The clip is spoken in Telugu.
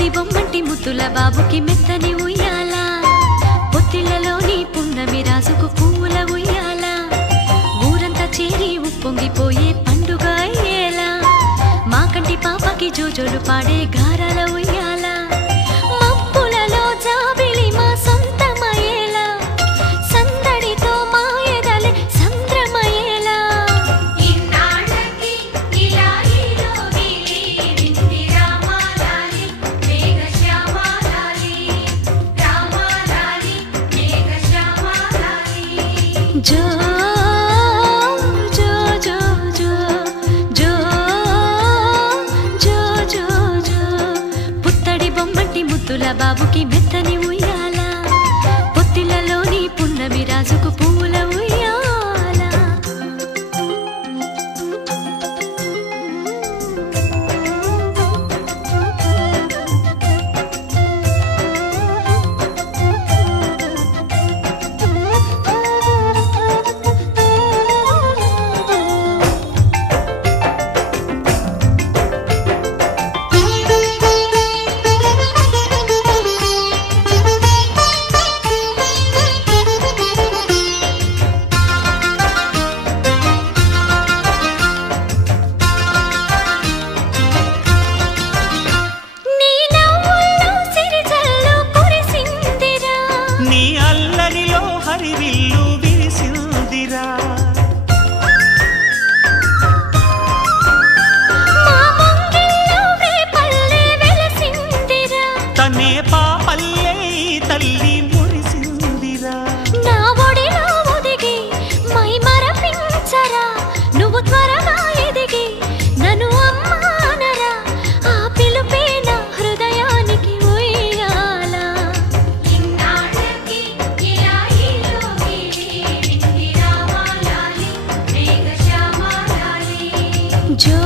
పుత్తడి బొమ్మంటి ముద్దుల బాబుకి మెత్తని ఉయ్యాల పొత్తిళ్లలోని పున్నమి రాసుకు పువ్వుల ఉయ్యాల ఊరంతా చేరి ఉప్పొంగిపోయే పండుగ అయ్యేలా మా కంటి పాపకి జోజోలు పాడే గారాల ఉయ్యాల మబ్బులలో జాబిలి మా సొంతమయ్యేలా సందడితో మా ఎదలే సంద్రమయ్యేలా జో జో జో జో జో జో జో జో పుత్తడి బొమ్మంటి ముద్దుల బాబుకి మెత్తని ఉయ్యాల పొత్తిళ్లలోని పున్నమి రాజుకు పువ్వుల ఉయ్యాల హరివిల్లు విరిసిందిరా తనే పాపల్లే తల్లి మురిసిందిరా నా ఒడిలో ఒదిగి మై మరపించరా నువ్వు త్వరగా ఎదిగి నన్ను అమ్మానరా ఆ పిలుపే నా హృదయానికి ఉయ్యాల జో